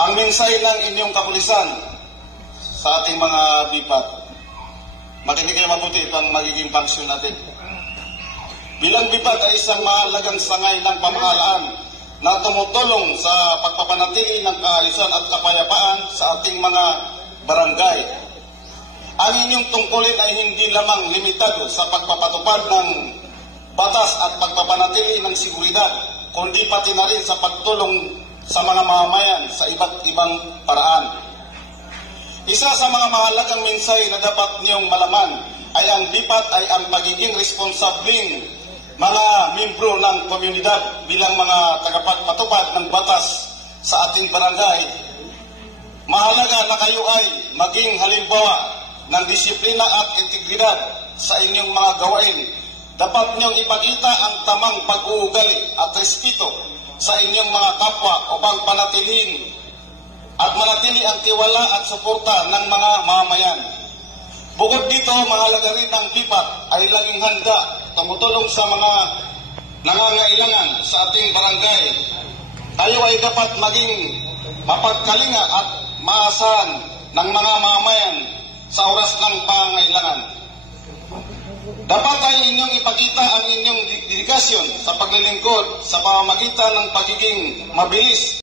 ang mensahe ng inyong kapulisan sa ating mga bipat. Makinig kayo mabuti, ito ang magiging function natin. Bilang bipat ay isang mahalagang sangay ng pamahalaan na tumutulong sa pagpapanatili ng kaayusan at kapayapaan sa ating mga barangay. Ang inyong tungkulin ay hindi lamang limitado sa pagpapatupad ng batas at pagpapanatili ng seguridad, kundi pati na rin sa pagtulong sa mga mamamayan sa iba't ibang paraan. Isa sa mga mahalagang mensahe na dapat niyong malaman ay ang BIPAT ay ang pagiging responsabling mga membro ng komunidad bilang mga tagapagpatupad ng batas sa ating barangay. Mahalaga na kayo ay maging halimbawa ng disiplina at integridad sa inyong mga gawain. Dapat niyong ipakita ang tamang pag-uugali at respeto sa inyong mga kapwa upang panatilihin at manatili ang tiwala at suporta ng mga mamamayan. Bukod dito, mahalaga rin ang BIPAT ay laging handa tumutulong sa mga nangangailangan sa ating barangay. Tayo ay dapat maging mapagkalinga at maasahan ng mga mamamayan sa oras ng pangangailangan. Dapat ay inyong ipakita ang inyong dedikasyon sa paglilingkod sa pamamagitan ng pagiging mabilis